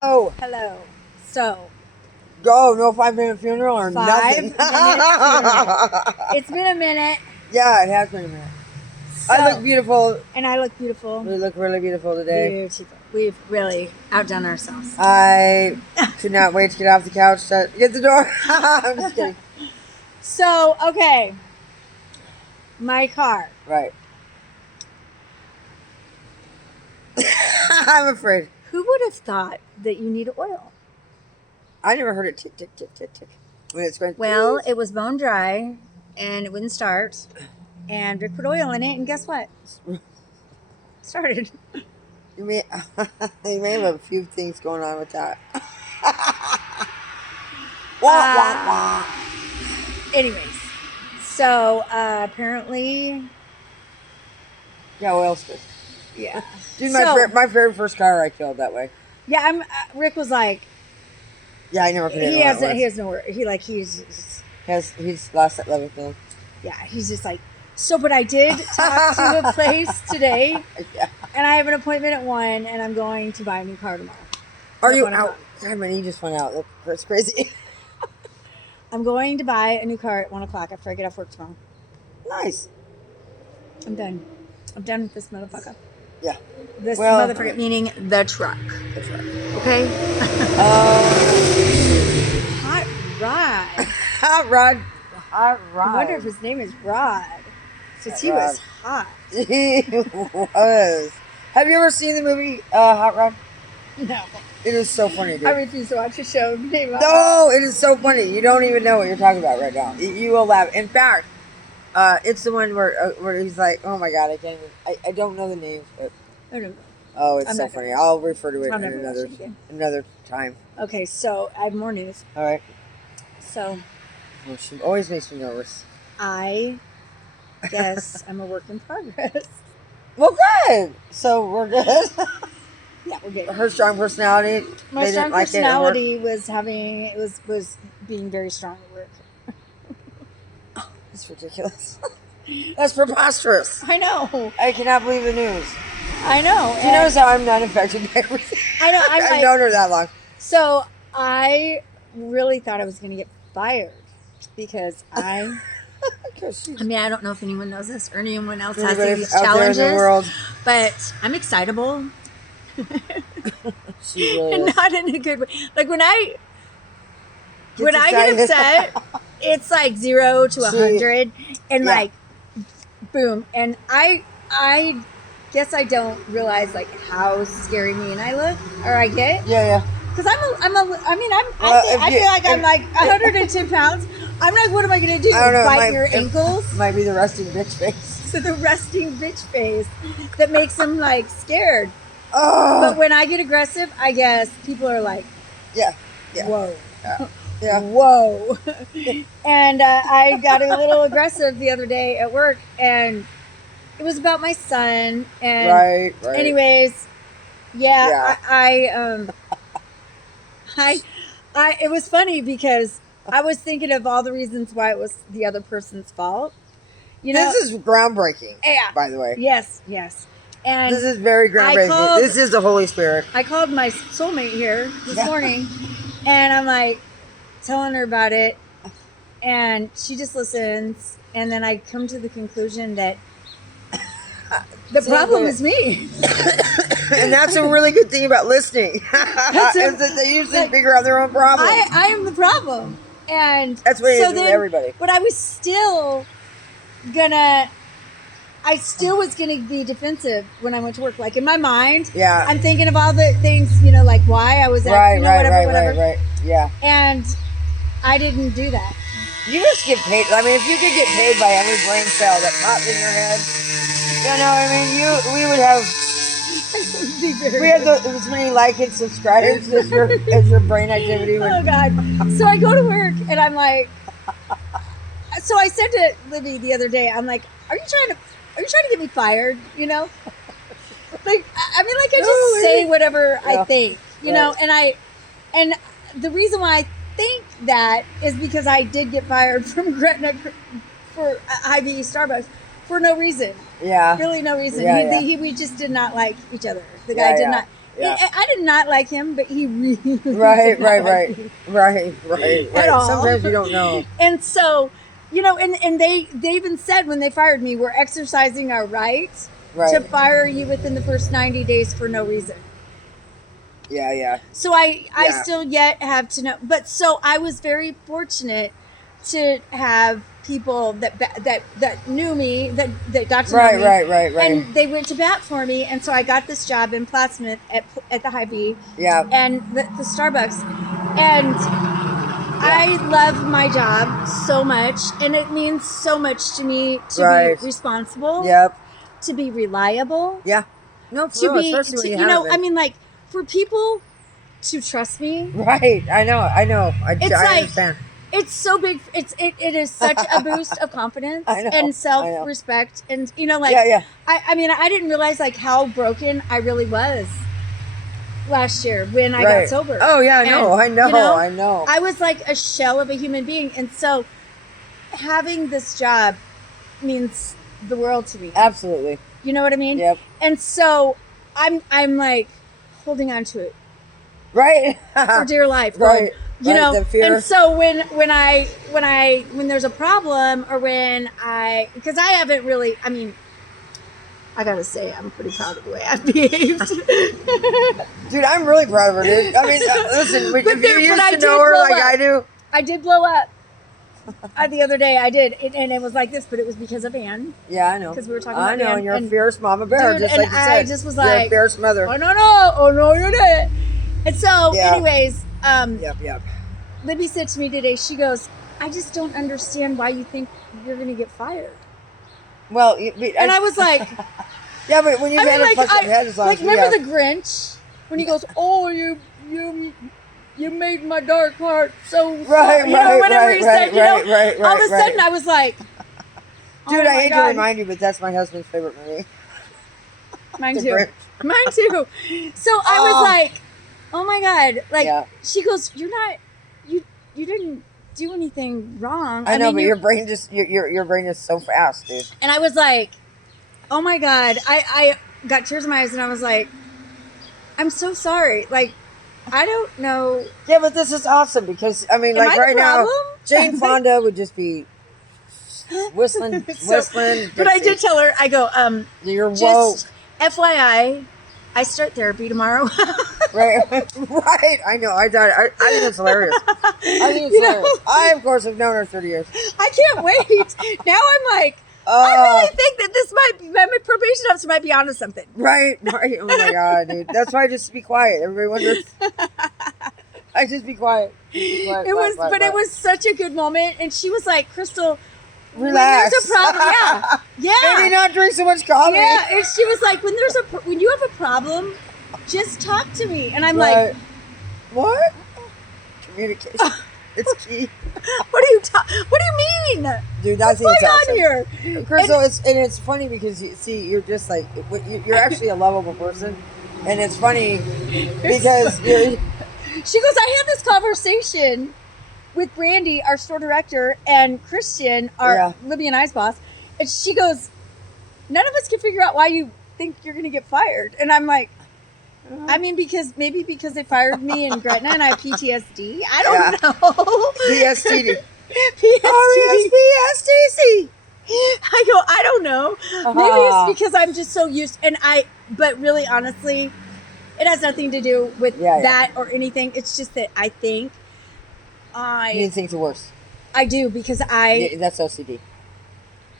Oh, Hello. So, go, no 5 minute funeral or 5 minute nothing. funeral. It's been a minute. Yeah, it has been a minute. I look So, beautiful. and I look beautiful. We look really beautiful today. Beautiful. We've really outdone ourselves. I could not wait to get off the couch to get the door. I'm just kidding. So, okay. My car. Right. I'm afraid. Who would have thought that you need oil? I never heard it tick, tick, tick, tick, tick. When it's going, Well, it was bone dry and it wouldn't start. And Rick put oil in it, and guess what? Started. you may have a few things going on with that. Wah, wah, wah. Anyways, so apparently, Yeah, oil spill. yeah. Dude, So- my very first car I killed that way. Yeah, Rick was like, Yeah, I never forget he what has it was. no word. He's He's lost that love of film. yeah, he's just like, so, but I did talk to a place today, Yeah. and I have an appointment at 1, and I'm going to buy a new car tomorrow. Are At you 1 out? o'clock. God, my knee just went out. That's crazy. I'm going to buy a new car at 1 o'clock after I get off work tomorrow. Nice. I'm done. I'm done with this motherfucker. Yeah. This Well, motherfucker, meaning the truck. That's right. Okay? Hot Rod. Hot Rod. Hot Rod. I wonder if his name is Rod. Since he Rod. was hot. He was. Have you ever seen the movie Hot Rod? No. It is so funny, dude. I refuse to watch a show named No, it is so funny. You don't even know what you're talking about right now. You will laugh. In fact, it's the one where he's like, "Oh my god, I can't even. I don't know the name." But, I don't know. oh, it's I'm so not gonna funny. watch I'll refer to it I'll in never watch it again. another time. Okay, so I have more news. All right. So Well, she always makes me nervous. I guess I'm a work in progress. Well, good. So we're good. Yeah, we're good. Her strong personality. My they strong didn't like it at work. personality was being very strong at work. It's ridiculous. That's preposterous. I know. I cannot believe the news. I know. Do you notice how I'm not affected by everything? I know. I'm I've like, known her that long. so I really thought I was going to get fired because I mean, I don't know if anyone knows this or anyone else has Anybody these out there in challenges, the world. but I'm excitable. She really And is. not in a good way. Like when I Gets get excited. upset, it's like 0 to 100, and Yeah. like boom. And I guess I don't realize like how scary mean I look or I get Yeah. because I mean Well, I feel like I'm like 110 pounds. I'm like, what am I gonna do? I don't know. Bite your it ankles? might be the resting bitch face. So the resting bitch face that makes them like scared. Oh. But when I get aggressive, I guess people are like, Yeah. Yeah. whoa. Yeah. Whoa. And I got a little aggressive the other day at work, and it was about my son. And Right. anyways, yeah. Yeah. I it was funny because I was thinking of all the reasons why it was the other person's fault. You know, This is groundbreaking. Yeah. By the way. yes. And This is very groundbreaking. called- This is the Holy Spirit. I called my soulmate here this Yeah. morning, and I'm like telling her about it, and she just listens, and then I come to the conclusion that the problem is me. And that's a really good thing about listening. Is that they usually like, figure out their own problem. I am the problem, and That's what it so is with then, everybody. But I was still gonna. I still was gonna be defensive when I went to work. Like in my mind, Yeah. I'm thinking of all the things, like why I was at, Right. whatever. Right. Yeah. And I didn't do that. You just get paid. I mean, if you could get paid by every brain cell that pops in your head, we would have. Be very We have as many like and subscribers as your brain activity would. Oh God! So I go to work and I'm like, so I said to Libby the other day, I'm like, are you trying to get me fired? Like, I mean, like I just No, say whatever I Yeah. think, and the reason why I think that is because I did get fired from Gretna for Hy-Vee Starbucks for no reason. Yeah. Really no reason. Yeah, yeah. We just did not like each other. The Yeah, guy did yeah. not. Yeah. I did not like him, but he really Right, did not right, like right. me Right. at all. Sometimes you don't know. And so, and they even said when they fired me, we're exercising our right to Right. fire you within the first 90 days for no reason. Yeah. So I Yeah. still yet have to know. But so I was very fortunate to have people that knew me, that got to know me. Right. And they went to bat for me. And so I got this job in Plattsmouth at the Hy-Vee Yeah. and the Starbucks. And I love my job so much. And it means so much to me to Right. be responsible, Yep. to be reliable, Yeah. No, for to real, be, especially when you have it. I mean, like, for people to trust me, Right. I know. I It's like- understand. it's so big. It is such a boost of confidence I know, and self-respect. And, like, Yeah. I mean, I didn't realize, like, how broken I really was last year when I Right. got sober. Oh, yeah, I know. And, I know. I was like a shell of a human being. And so having this job means the world to me. Absolutely. You know what I mean? Yep. And so I'm like holding on to it Right. for dear life. Right. You Right, know, the fear. and so when there's a problem, or because I haven't really, I mean, I gotta say, I'm pretty proud of the way I've behaved. Dude, I'm really proud of her, dude. I mean, listen, if you used I to did know her blow like up. I do. I did blow up. The other day I did, and it was like this, but it was because of Ann. Yeah, I know. Because we were talking I about know, Ann, and you're a and- fierce mama bear, Dude, just and like you I said. just was You're a like, fierce mother. Oh no, you didn't. And so, Yeah. anyways, Yep. Libby said to me today, she goes, I just don't understand why you think you're going to get fired. Well, And I was like, yeah, but when you've had a fucked up head as long as we remember have. the Grinch? When he goes, oh, you made my dark heart so Right, you know, whatever he said, right, all of a sudden I was like, Dude, oh I my hate to God. remind you, but that's my husband's favorite movie. Mine The too. Grinch. Mine too. So I was like, oh my God. Like, Yeah. she goes, you didn't do anything wrong. I know, mean, but you're- your brain just your brain is so fast, dude. And I was like, oh my God. I got tears in my eyes and I was like, I'm so sorry. Like, I don't know. Yeah, but this is awesome because I mean, Am like I the right now, problem? Jane Fonda would just be whistling. But I did tell her, I go, You're woke, just FYI, I start therapy tomorrow. right? Right. I know. I thought. I think it's hilarious. I think it's You know? hilarious. I, of course, have known her 30 years. I can't wait. Now I'm like, I really think that this might be, my probation officer might be onto something. Right. Oh my god, dude. That's why I just be quiet. Everybody wonders. I just be quiet. It was such a good moment. And she was like, Crystal, Relax. when there's a problem, Maybe yeah. not drink so much coffee. Yeah, and she was like, when you have a problem, just talk to me. And I'm Right. like, What? Communication. It's key. what do you mean? Dude, I What's think going it's awesome. on here? Crystal, it's funny because you're just like you're actually a lovable person, and it's funny because you're She goes, I had this conversation with Brandy, our store director, and Christian, our Libby and I's boss, and she goes, none of us can figure out why you think you're going to get fired. And I'm like, I mean, because they fired me and Gretna and I have PTSD. I don't know. PSTD. PSTC. I go, I don't know. Maybe it's because I'm just so used, but really, honestly, it has nothing to do with that or anything. It's just that I think You think the worst. I do because That's OCD.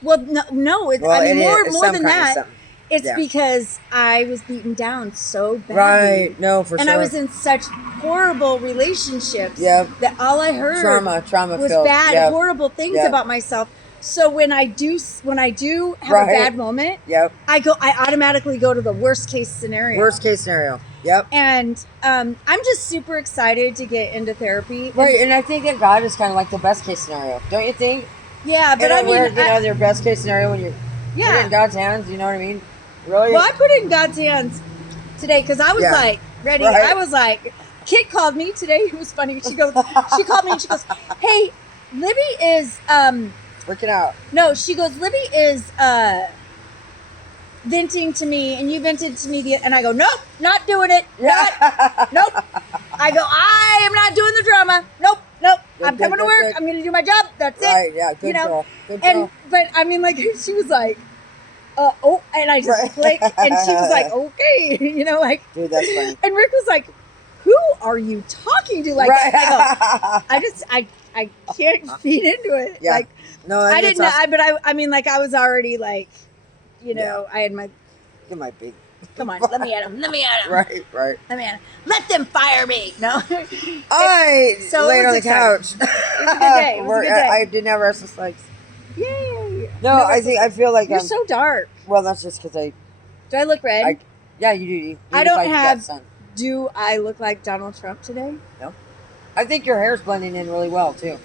well, no, it's, Well, I mean, it more is. more Some than kind of that. something. It's Yeah. because I was beaten down so badly. Right. No, for And sure. I was in such horrible relationships Yep. that all I heard trauma was filled. bad, Yep. horrible things Yep. about myself. So when I do have Right. a bad moment, Yep. I automatically go to the worst case scenario. Worst case scenario. Yep. And I'm just super excited to get into therapy. Right, and I think that God is kind of like the best case scenario, don't you think? Yeah, but I mean, where, their best case scenario when you're put it in God's hands. You know what I mean? Really? Well, I put it in God's hands today because I was like ready. Right. I was like, Kit called me today. It was funny. She called me and she goes, "Hey, Libby is Working out. no." She goes, "Libby is venting to me, and you vented to me, and I go, nope, not doing it. Yeah. Nope. I go, I am not doing the drama. Nope. I'm Good, coming to good, work. good. I'm going to do my job. That's Right, it. yeah, good girl. Good And girl. but I mean, like she was like, oh, and I just Right. clicked, and she was like, okay, like. Dude, that's funny. And Rick was like, who are you talking to? Like, Right. I can't feed into it. Yeah. Like, No, I didn't know, awesome. but I mean, like, I was already like, I had my, You might be. come on, let me at him. Right. Let me at him. Let them fire me. No. I So it laid was on the couch. exciting. It was a good day. It was a good day. I didn't have restless legs. Yay. No, I feel like You're so dark. well, that's just because Do I look red? yeah, you do. You I look don't like you got have- sun. Do I look like Donald Trump today? No. I think your hair's blending in really well too.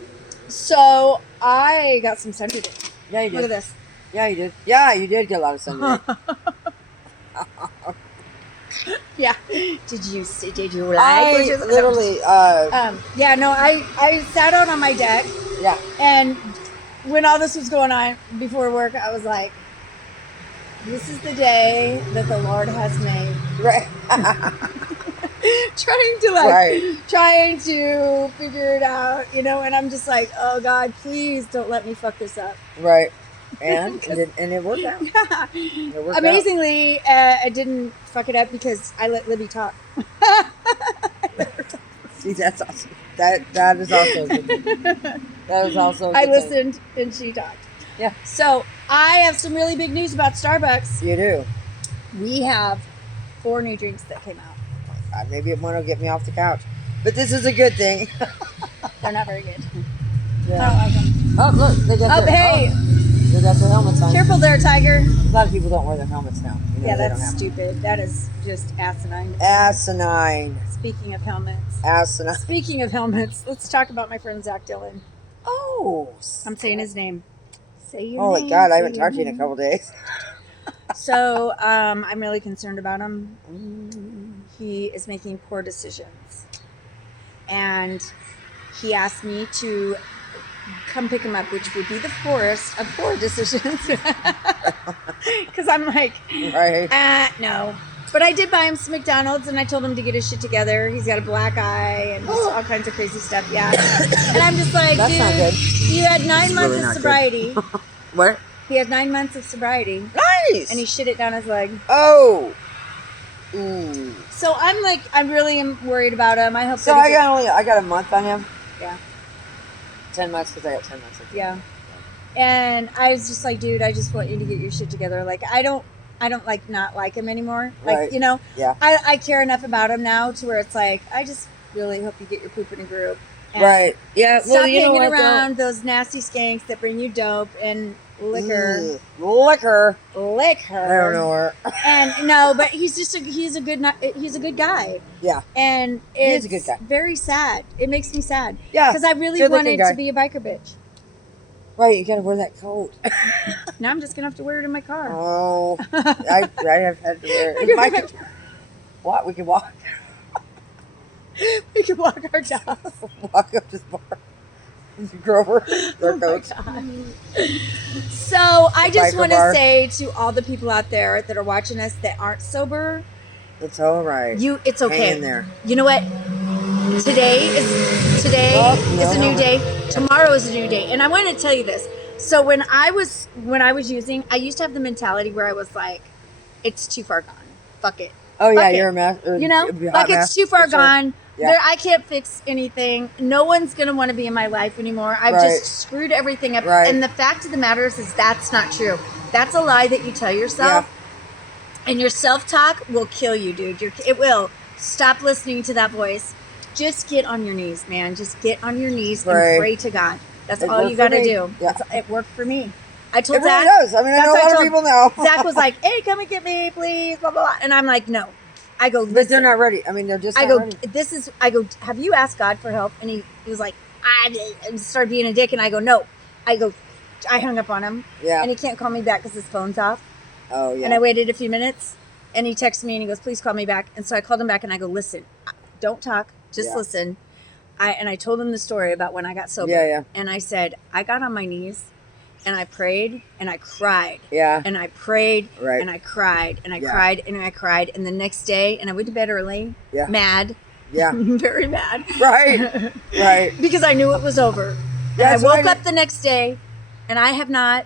So I got some sun today. Yeah, you did. Look at this. Yeah, you did. Yeah, you did get a lot of sun today. Yeah. Did you see? Did you like? I literally, Yeah. No. I sat out on my deck, yeah. and when all this was going on before work, I was like, "This is the day that the Lord has made." Right. Trying to figure it out, and I'm just like, oh God, please don't let me fuck this up. Right. And it worked out. It worked Amazingly, I didn't fuck it up because I let Libby talk. out. See, that's awesome. That is also a good thing. That is also a good I thing. listened and she talked. Yeah. So I have some really big news about Starbucks. You do. We have 4 new drinks that came out. Maybe one will get me off the couch. But this is a good thing. They're not very good. Yeah. I don't like them. Oh, look. They got they got their helmets on. Careful there, Tiger. A lot of people don't wear their helmets now. Yeah, they don't that's have stupid. That is just asinine. Asinine. Speaking of helmets. Asinine. Speaking of helmets, let's talk about my friend Zach Dillon. Oh. I'm saying his name. Say your Holy name. God, I say haven't your talked to you in a name. couple days. So I'm really concerned about him. He is making poor decisions. And he asked me to come pick him up, which would be the forest of poor decisions. Because I'm like, Right. no. But I did buy him some McDonald's, and I told him to get his shit together. He's got a black eye and just all kinds of crazy stuff. Yeah. And I'm just like, That's dude, not good. you had 9 months really of not good. sobriety. What? He had 9 months of sobriety, Nice. and he shit it down his leg. Oh. Ooh. So I really am worried about him. I hope So that he I got a month on him. Yeah. 10 months because I got 10 months. Yeah. And I was just like, dude, I just want you to get your shit together. Like, I don't like not like him anymore. Like, Right. Yeah. I care enough about him now to where it's like, I just really hope you get your poop in a group. And Right. Yeah. Stop Well, you know hanging what, around those nasty skanks that bring you dope and liquor. Ugh. Liquor. Liquor. I don't know her. And no, but he's a good guy. Yeah. And is it's a good guy. very sad. It makes me sad. Yeah. Because I really good-looking wanted guy. to be a biker bitch. Right. You gotta wear that coat. Now I'm just gonna have to wear it in my car. Oh. I have had to wear it. What? We can walk. We can walk our dogs. Walk up to the bar. Grover. Their Oh my coats. God. So I just biker want to bar. say to all the people out there that are watching us that aren't sober, It's all right. it's okay. Hang in there. You know what? Today is a new day. Tomorrow is a new day. And I want to tell you this. So when I was using, I used to have the mentality where I was like, it's too far gone. Fuck it. Oh yeah, Fuck it. you're a mess. Like it's too far gone. Yeah. I can't fix anything. No one's gonna want to be in my life anymore. I've Right. just screwed everything up. Right. And the fact of the matter is that's not true. That's a lie that you tell yourself. And your self-talk will kill you, dude. It will. Stop listening to that voice. Just get on your knees, man. Just get on your knees Right. and pray to God. That's It all worked you for got to me. do. Yeah. It worked for me. I told It really Zach. does. I mean, I That's know a what I lot of told- people now. Zach was like, "Hey, come and get me, please." Blah blah blah. And I'm like, "No." I go, But they're "Listen." not ready. I mean, they're just I not go, ready. have you asked God for help? And he was like, and started being a dick. And I go, no. I hung up on him. Yeah. And he can't call me back because his phone's off. Oh, yeah. And I waited a few minutes and he texted me and he goes, please call me back. And so I called him back and I go, listen, don't talk, just Yeah. listen. And I told him the story about when I got sober. Yeah, yeah. And I said, I got on my knees and I prayed and I cried. Yeah. And I prayed Right. and I cried and I Yeah. cried and I cried. And the next day, and I went to bed early, Yeah. mad, Yeah. very mad. Right. Right. Because I knew it was over. And I That's what woke up the next day and I have not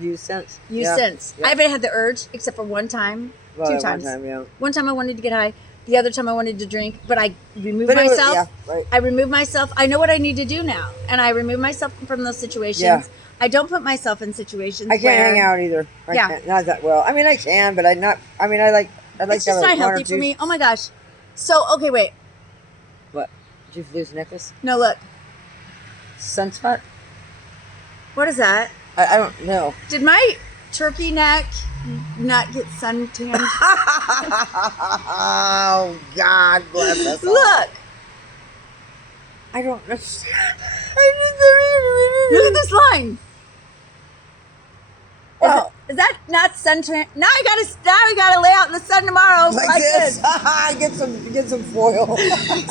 used since. used Yeah. since. Yeah. I haven't had the urge except for one time, Well, two that times. One time, yeah. One time I wanted to get high. The other time I wanted to drink, but I removed But it was- myself. yeah, right. I remove myself. I know what I need to do now, and I remove myself from those situations. Yeah. I don't put myself in situations. I can't where hang out either. I Yeah. can't, not that well. I mean, I can, but I not. I mean, I like. I'd like It's to have just like not one or healthy for two- me. Oh my gosh. So okay, wait. What? Did you lose the necklace? No, look. Sunspot? What is that? I don't know. Did my turkey neck not get suntanned? Oh God bless us. all. Look. I don't understand. Look at this line. Well, Is that not suntan? Now I gotta lay out in the sun tomorrow. like this. get some foil.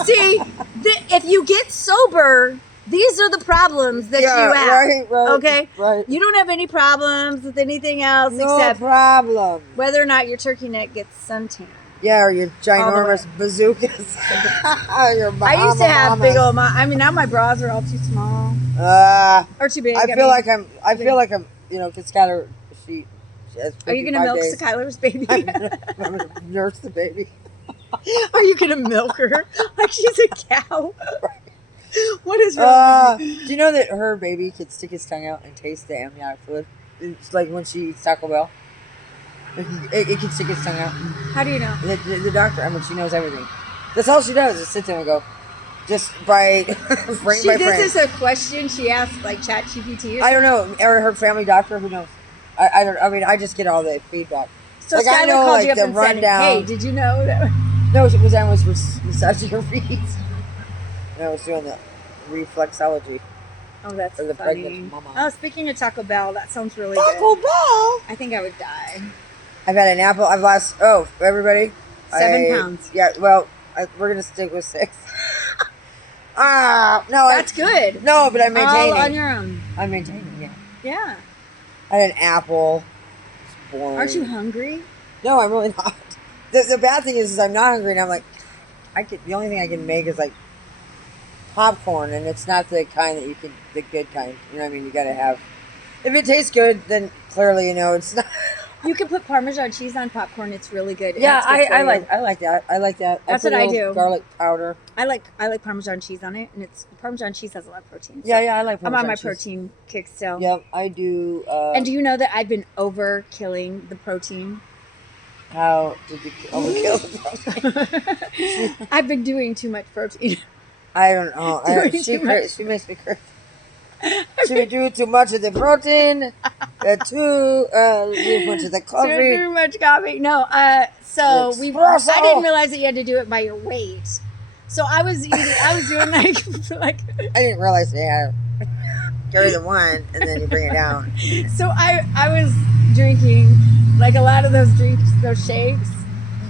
See, if you get sober, these are the problems that you have. Right. Okay? Right. You don't have any problems with anything else No except problem. whether or not your turkey neck gets suntan. Yeah, or your ginormous way. bazookas. Your I used to have Bahamas. big old. I mean, now my bras are all too small or too big. I feel like I'm. You know, Skylar, she has. Are you gonna 55 milk days. Skylar's baby? I'm gonna nurse the baby. Are you gonna milk her like she's a cow? What is wrong with you? Do you know that her baby could stick his tongue out and taste the amniotic fluid? It's like when she eats Taco Bell. It can stick its tongue out. How do you know? The doctor, I mean, she knows everything. That's all she does is sit there and go, just by frame by frame. This is a question she asked like ChatGPT. I don't know. Or her family doctor, who knows? I don't. I mean, I just get all the feedback. So like, I Skylar know, called like, you up the and said, rundown. "Hey, did you know that?" No, it was I was massaging her feet. And I was doing the reflexology. Oh, that's For the funny. pregnant mama. Oh, speaking of Taco Bell, that sounds really good. Taco Bell. I think I would die. I've had an apple. I've lost. Oh, everybody. 7 pounds. Yeah. Well, we're gonna stick with 6. No. That's good. No, but I'm maintaining. All on your own. I'm maintaining. Yeah. Yeah. I had an apple. It's boring. Aren't you hungry? No, I'm really not. The bad thing is I'm not hungry, and I'm like, the only thing I can make is like popcorn, and it's not the kind that you can, the good kind. You know what I mean? You gotta have. If it tastes good, then clearly you know it's not. You can put Parmesan cheese on popcorn. It's really good. and Yeah, it's good for I you. like that. I like that. That's put what a I little do. Garlic powder. I like Parmesan cheese on it, and Parmesan cheese has a lot of protein. So Yeah, I like. I'm on my cheese. protein kick still. Yep, I do. And do you know that I've been over killing the protein? How did you overkill the protein? I've been doing too much protein. I don't know. Doing too much. She makes me crazy. She do too much of the protein, too much of the coffee. Too much coffee. No, so Espresso. I didn't realize that you had to do it by your weight. So I was doing like I didn't realize they had carry the one and then you bring it down. so I was drinking like a lot of those shakes.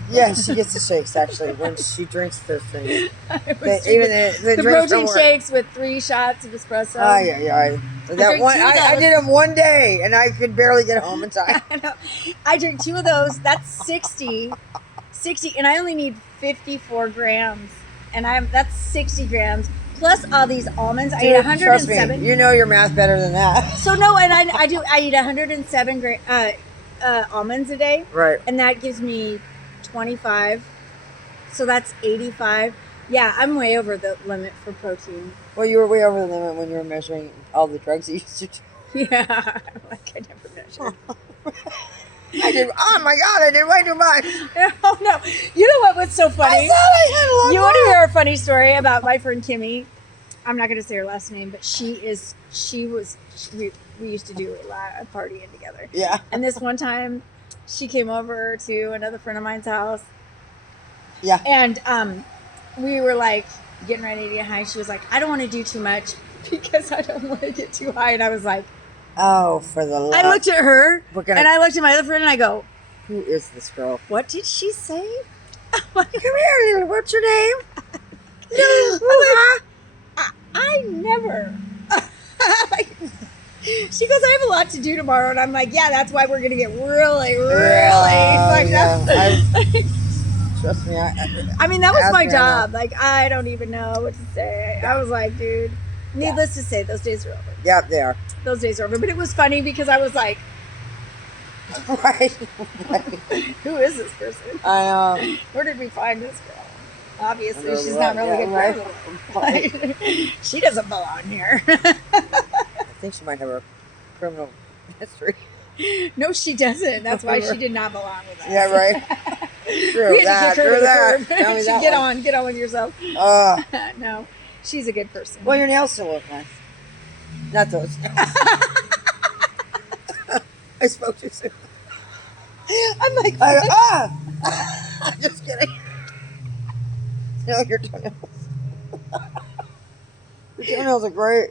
Yeah, she gets the shakes actually when she drinks those things. I was Even drinking the the drinks don't protein work. shakes with 3 shots of espresso. Oh yeah. So that drank one, 2 of I those. did them one day and I could barely get home in time. I know. I drink 2 of those. That's 60, and I only need 54 grams, and that's 60 grams plus all these almonds. I eat Dude, trust 107. me, you know your math better than that. So no, and I eat 107 almonds a day, Right. and that gives me 25. So that's 85. Yeah, I'm way over the limit for protein. Well, you were way over the limit when you were measuring all the drugs you used to do. Yeah, like I never measured. I did. Oh my God, I did way too much. Oh no! You know what was so funny? I thought I had a lot You more. want to hear a funny story about my friend Kimmy? I'm not going to say her last name, but we used to do a lot of partying together. Yeah. And this one time, she came over to another friend of mine's house, Yeah. and we were like getting ready to get high. She was like, "I don't want to do too much because I don't want to get too high." And I was like, Oh, for the love. I looked at her, We're gonna- and I looked at my other friend, and I go, Who is this girl? "What did she say?" Come here, little. What's your name? I'm like, I never. She goes, I have a lot to do tomorrow. And I'm like, yeah, that's why we're going to get really, really fucked up. Trust me. I mean, that was ask my me, I job. Like, I don't even know what to say. I was like, dude, needless to say, those days are over. Yeah, they are. Those days are over. But it was funny because I was like, Right. who is this person? I know. Where did we find this girl? Obviously, I know, she's right, not really yeah, good right. friends. Like, she doesn't belong here. I think she might have a criminal history. No, she doesn't. That's why she did not belong with us. Yeah, right. True We had to that. kick her True to the that. curb. Tell me She, that get one. on with yourself. No, she's a good person. Well, your nails still look nice. Not those nails. I spoke too soon. I'm like, I'm just kidding. No, your toenails. Your toenails are great.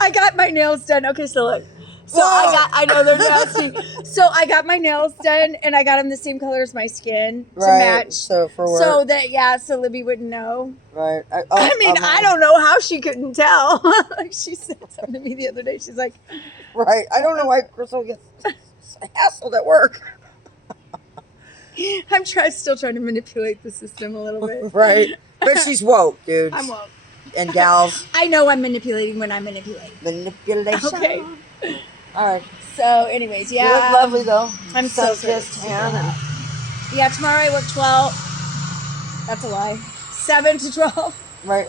I got my nails done. Okay, so look. So I know they're nasty. So I got my nails done and I got them the same color as my skin to match. So for work. So that, so Libby wouldn't know. Right. I don't know how she couldn't tell. Like she said something to me the other day. She's like, right. I don't know why Crystal gets hassled at work. I'm still trying to manipulate the system a little bit. Right. But she's woke, dude. I'm woke. And gals. I know I'm manipulating when I manipulate. Manipulation. Okay. All right. So, anyways, yeah. You look lovely, though. I'm so just tan. Yeah, tomorrow I work 12. That's a lie. 7 to 12. Right.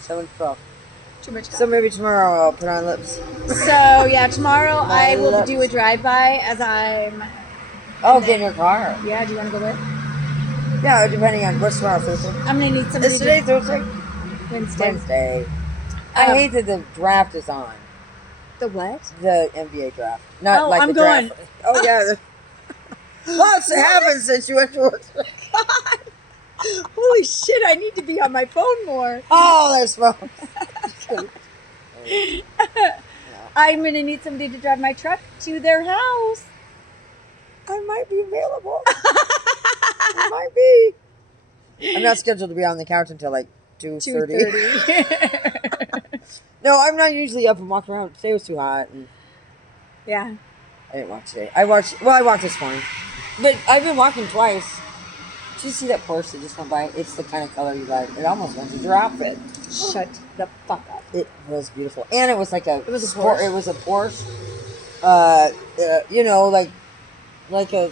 7 to 12. Too much So time. maybe tomorrow I'll put on lips. So, yeah, tomorrow My I will lips. do a drive-by as I'm... Oh, get in your car. Yeah, do you want to go there? Yeah, depending on what's tomorrow, Thursday. I'm going to need somebody Is today to... Thursday? Wednesday. Wednesday. I hate that the draft is on. The what? The NBA draft. Not Oh, like I'm the going. draft. Oh, yeah. What's happened since you went to work? God. Holy shit, I need to be on my phone more. Oh, there's smoke. I'm going to need somebody to drive my truck to their house. I might be available. I might be. I'm not scheduled to be on the couch until like 2:30. 2:30. No, I'm not usually up and walking around. Today was too hot. And Yeah. I didn't walk today. I walked this morning. But I've been walking twice. Did you see that Porsche that just went by? It's the kind of color you like. It almost went to your outfit. Shut the fuck up. It was beautiful. And it was like a... It was a sport. Porsche? It was a Porsche. You know, like a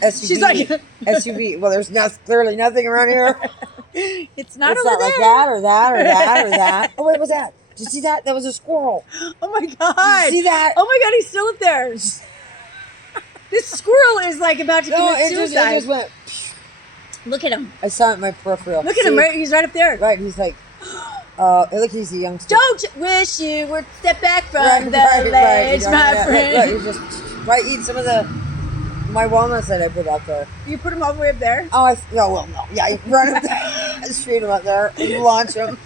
SUV. She's like... SUV. Well, there's clearly nothing around here. It's not It's over not there. like that or that or that or that. Oh, wait, what was that? Did you see that? That was a squirrel. Oh my god. Did you see that? Oh my god, he's still up there. This squirrel is like about to commit it suicide. just went... Look at him. I saw it in my peripheral. Look at him, right? He's right up there. Right, he's like... look, he's a youngster. Don't wish you would step back from Right, the right, ledge, right. my Yeah, friend. Look, he's just... Right, eat some of my walnuts that I put out there. You put him all the way up there? Oh, no. Yeah, you run up there, shoot him up there, and launch him.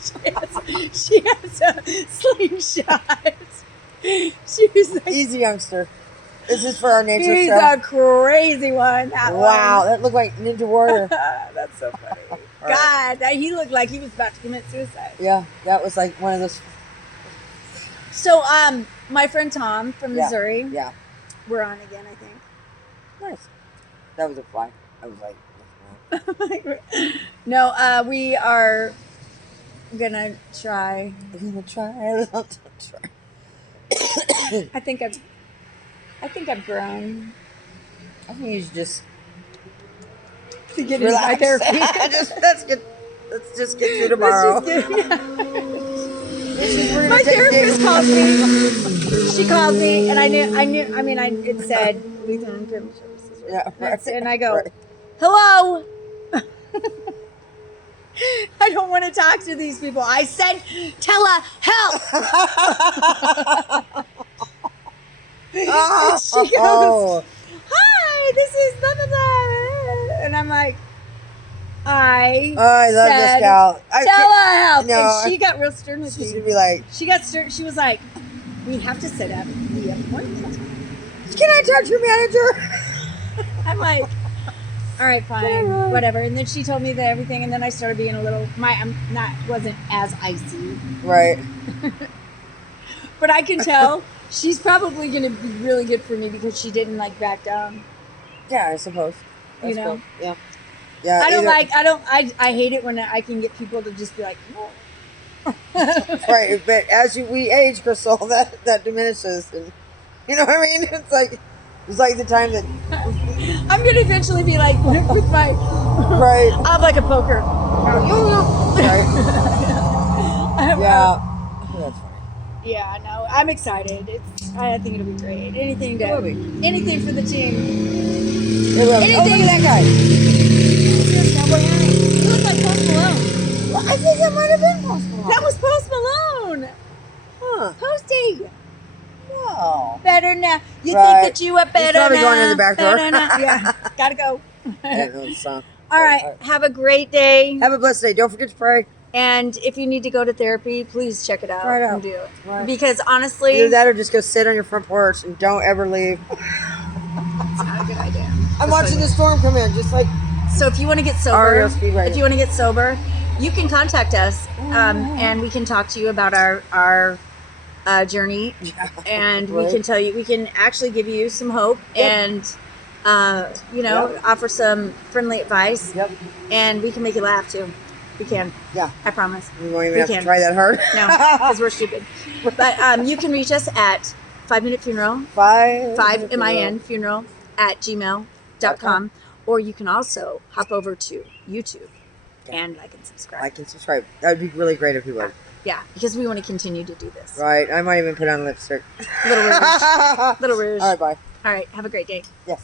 She has a slingshot. She's like, He's a youngster. This is for our nature he's show. a crazy one. That Wow, one. that looked like Ninja Warrior. That's so funny. All right. God, he looked like he was about to commit suicide. Yeah, that was like one of those. So, my friend Tom from Yeah, Missouri, Yeah, we're on again, I think. nice. That was a fly. I was like, No, we are gonna try. I'm gonna try. I'll try. I think I've grown I think you should just to get into my relax. therapy. Let's just get through tomorrow. My therapist called me. She called me, and I knew. I mean, it said Lutheran Family Services. Right? Yeah, right. And I go, Right. hello. I don't want to talk to these people. I said telehelp. And she goes, hi, this is blah, blah, blah. And I'm like, I love this said gal. telehelp. No, And she got real stern with She me. should be like, She got stern. She was like, we have to set up the appointment. can I talk to your manager? I'm like, all right, fine, whatever. And then she told me that everything, and then I started being a little. Wasn't as icy, Right. but I can tell she's probably gonna be really good for me because she didn't like back down. Yeah, I suppose. You know? Cool. Yeah. Yeah. I hate it when I can get people to just be like, no. Right, but as we age, Crystal, that diminishes, and you know what I mean. It's like the time that I'm gonna eventually be like with my right. I have like a poker. Right. Yeah. Oh, that's funny. Yeah, no, I'm excited. I think it'll be great. Anything It will be. anything for the team. It will be. Oh, look at that guy. You look like Post Malone. Well, I think that might have been Post Malone. That was Post Malone. Huh. Posty. Wow. Better now. You Right. think that you are better now. probably going in the back door. Better now. Yeah, gotta go. I didn't know the song. All right. Have a great day. Have a blessed day. Don't forget to pray. And if you need to go to therapy, please check it out Try it out. and do it. Right. Because honestly, Either that or just go sit on your front porch and don't ever leave. it's not a good idea. I'm watching the storm come in, just like So if you want to get sober, Ariel Speedway. if you want to get sober, you can contact us, and we can talk to you about our journey, and we Right. can tell you, we can actually give you some hope, and offer some friendly advice, and we can make you laugh too. We can. Yeah. I promise. We won't even We have can. to try that hard. No, because we're stupid. But you can reach us at 5 Minute Funeral, 5 MIN Funeral at gmail.com, or you can also hop over to YouTube and like and subscribe. Like and subscribe. That would be really great if you would. Yeah, because we want to continue to do this. Right. I might even put on lipstick. Little Rouge. Little Rouge. All right. Bye. All right, have a great day. Yes.